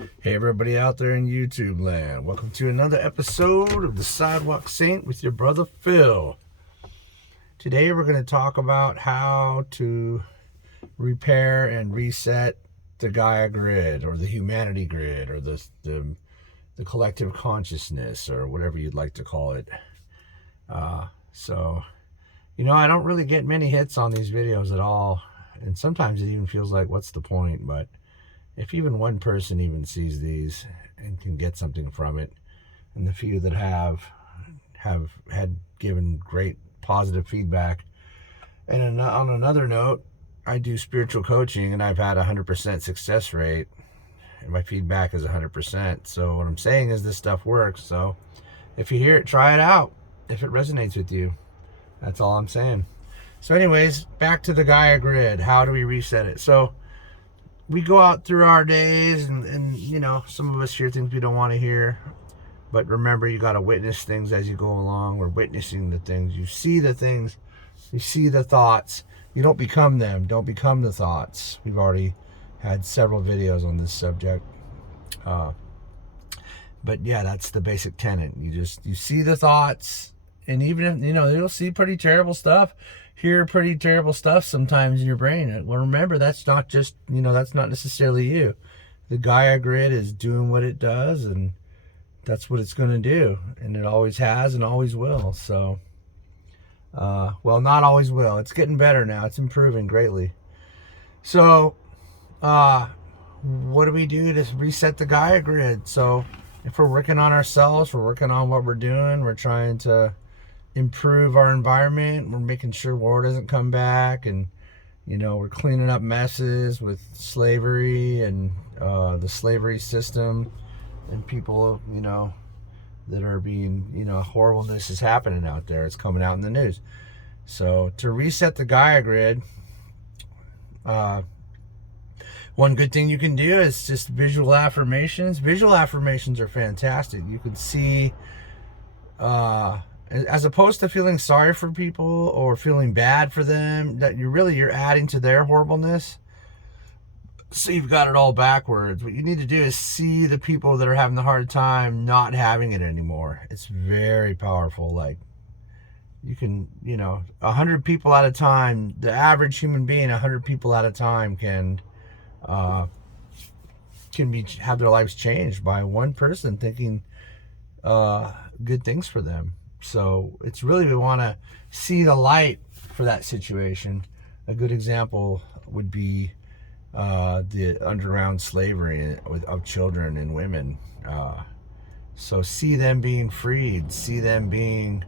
Hey everybody out there in YouTube land, welcome to another episode of the Sidewalk Saint with your brother Phil. Today we're going to talk about how to repair and reset the Gaia grid, or the humanity grid, or the collective consciousness, or whatever you'd like to call it. I don't really get many hits on these videos at all, and sometimes it even feels like, what's the point? But if even one person even sees these and can get something from it, and the few that have had given great positive feedback. And on another note, I do spiritual coaching, and I've had a 100% success rate, and my feedback is 100%. So what I'm saying is this stuff works. So if you hear it, try it out. If it resonates with you, that's all I'm saying. So anyways, back to the Gaia grid. How do we reset it? So we go out through our days, and some of us hear things we don't want to hear. But remember, you got to witness things as you go along. We're witnessing the things. You see the things. You see the thoughts. You don't become them. Don't become the thoughts. We've already had several videos on this subject. But yeah, that's the basic tenet. You see the thoughts. And even if, you'll see pretty terrible stuff, hear pretty terrible stuff sometimes in your brain. Well, remember, that's not just, that's not necessarily you. The Gaia grid is doing what it does, and that's what it's going to do. And it always has and always will. So, well, not always will. It's getting better now. It's improving greatly. So, what do we do to reset the Gaia grid? So, if we're working on ourselves, we're working on what we're doing, we're trying to improve our environment, we're making sure war doesn't come back, and we're cleaning up messes with slavery and the slavery system, and people that are being horribleness is happening out there. It's coming out in the news. So to reset the Gaia grid, one good thing you can do is just visual affirmations. Visual affirmations are fantastic. You can see as opposed to feeling sorry for people or feeling bad for them, that you're adding to their horribleness. So you've got it all backwards. What you need to do is see the people that are having the hard time not having it anymore. It's very powerful. Like, you can, 100 people at a time, the average human being, 100 people at a time can have their lives changed by one person thinking good things for them. So it's really, we want to see the light for that situation. A good example would be the underground slavery of children and women. So see them being freed, see them being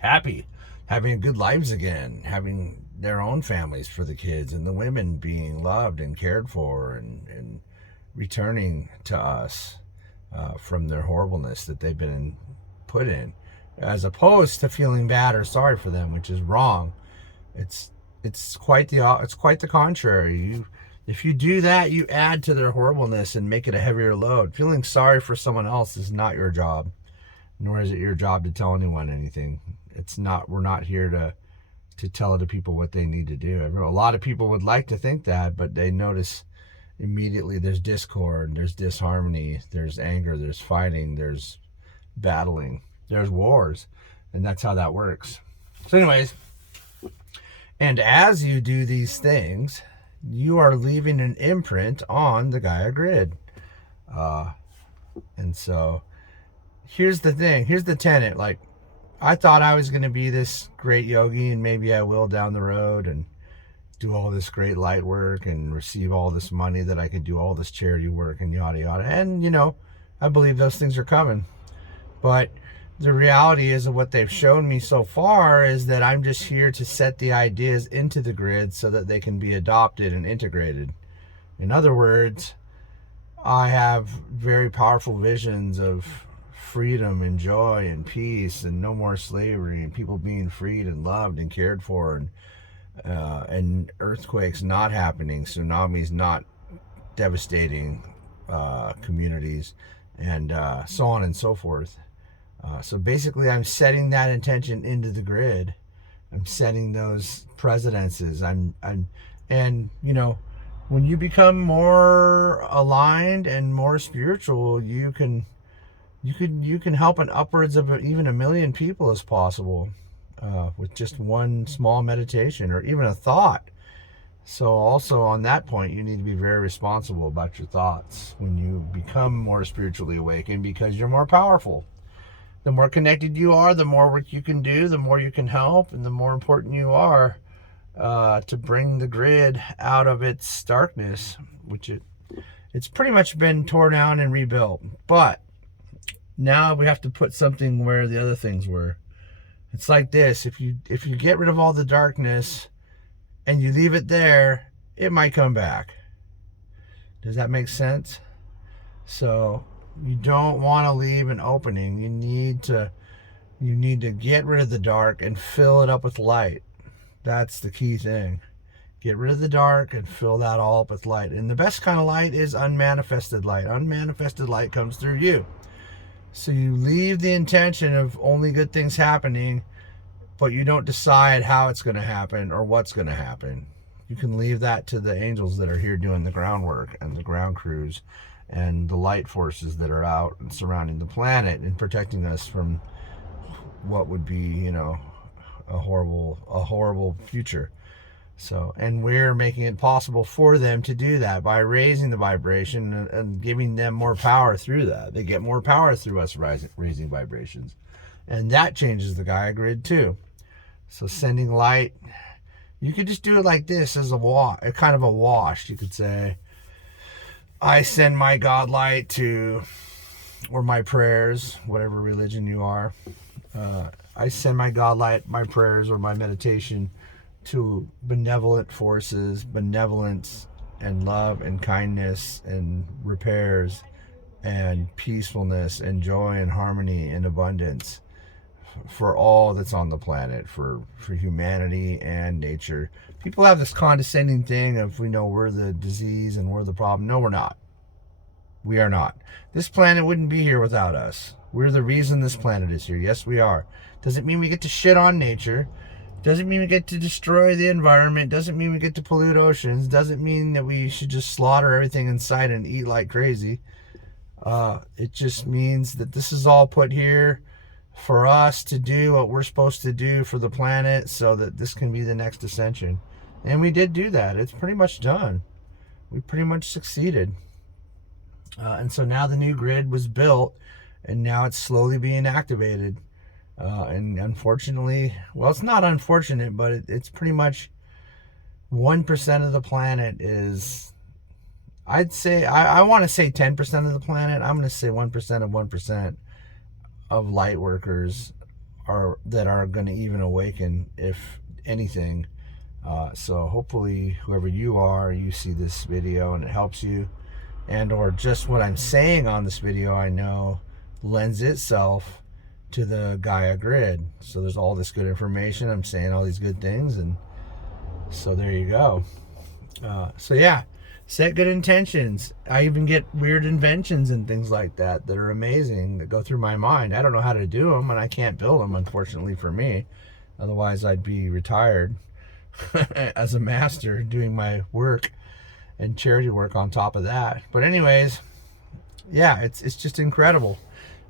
happy, having good lives again, having their own families for the kids, and the women being loved and cared for, and returning to us from their horribleness that they've been put in, as opposed to feeling bad or sorry for them, which is wrong. It's quite the contrary. If you do that, you add to their horribleness and make it a heavier load. Feeling sorry for someone else is not your job, nor is it your job to tell anyone anything. It's not. We're not here to tell other people what they need to do. A lot of people would like to think that, but they notice immediately there's discord, there's disharmony, there's anger, there's fighting, there's battling, there's wars, and that's how that works. So anyways, and as you do these things, you are leaving an imprint on the Gaia grid. And so here's the thing, here's the tenet. Like, I thought I was going to be this great yogi, and maybe I will down the road, and do all this great light work and receive all this money that I could do all this charity work and yada yada. And I believe those things are coming. But the reality is, of what they've shown me so far, is that I'm just here to set the ideas into the grid so that they can be adopted and integrated. In other words, I have very powerful visions of freedom and joy and peace and no more slavery, and people being freed and loved and cared for, and earthquakes not happening, tsunamis not devastating communities, and so on and so forth. So basically, I'm setting that intention into the grid. I'm setting those precedences. And when you become more aligned and more spiritual, you can help an upwards of even 1 million people as possible with just one small meditation or even a thought. So also on that point, you need to be very responsible about your thoughts when you become more spiritually awakened, because you're more powerful. The more connected you are, the more work you can do, the more you can help, and the more important you are to bring the grid out of its darkness, which it's pretty much been torn down and rebuilt. But now we have to put something where the other things were. It's like this: if you get rid of all the darkness and you leave it there, it might come back. Does that make sense? So you don't want to leave an opening. You need to get rid of the dark and fill it up with light. That's the key thing. Get rid of the dark and fill that all up with light. And the best kind of light is unmanifested light. Unmanifested light comes through you. So you leave the intention of only good things happening, but you don't decide how it's going to happen or what's going to happen. You can leave that to the angels that are here doing the groundwork and the ground crews and the light forces that are out and surrounding the planet and protecting us from what would be, a horrible future. So, and we're making it possible for them to do that by raising the vibration and giving them more power through that. They get more power through us raising vibrations. And that changes the Gaia grid too. So sending light, you could just do it like this as a kind of a wash. You could say, I send my God light to, or my prayers, whatever religion you are. I send my God light, my prayers, or my meditation to benevolent forces, benevolence and love and kindness and repairs and peacefulness and joy and harmony and abundance for all that's on the planet, for humanity and nature. People have this condescending thing of, we're the disease and we're the problem. No, we're not. We are not. This planet wouldn't be here without us. We're the reason this planet is here. Yes, we are. Doesn't mean we get to shit on nature. Doesn't mean we get to destroy the environment. Doesn't mean we get to pollute oceans. Doesn't mean that we should just slaughter everything in sight and eat like crazy. It just means that this is all put here for us to do what we're supposed to do for the planet so that this can be the next ascension. And we did do that. It's pretty much done. We pretty much succeeded. And so now the new grid was built, and now it's slowly being activated. And unfortunately, well, it's not unfortunate, but it's pretty much 1% of the planet is, I'd say, I want to say 10% of the planet. I'm going to say 1% of 1% of light workers that are going to even awaken, if anything. So hopefully whoever you are, you see this video and it helps you, and or just what I'm saying on this video, I know lends itself to the Gaia grid. So there's all this good information. I'm saying all these good things, and so there you go. So yeah, set good intentions. I even get weird inventions and things like that are amazing that go through my mind. I don't know how to do them, and I can't build them, unfortunately for me. Otherwise I'd be retired as a master doing my work and charity work on top of that. But anyways, yeah, it's just incredible.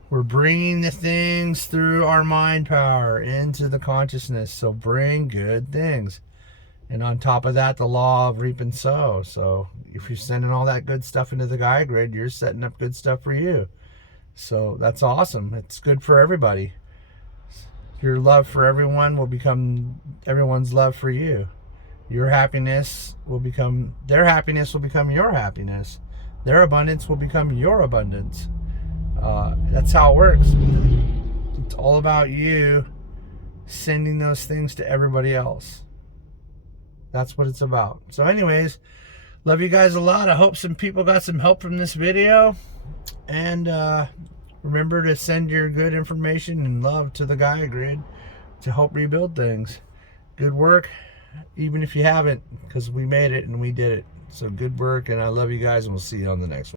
We're bringing the things through our mind power into the consciousness. So bring good things. And on top of that, the law of reap and sow. So if you're sending all that good stuff into the Gaia grid, you're setting up good stuff for you. So that's awesome. It's good for everybody. Your love for everyone will become everyone's love for you. Your happiness will become, their happiness will become your happiness. Their abundance will become your abundance. That's how it works. It's all about you sending those things to everybody else. That's what it's about. So anyways, love you guys a lot. I hope some people got some help from this video. And remember to send your good information and love to the Gaia grid to help rebuild things. Good work, even if you haven't, because we made it and we did it. So good work, and I love you guys, and we'll see you on the next one.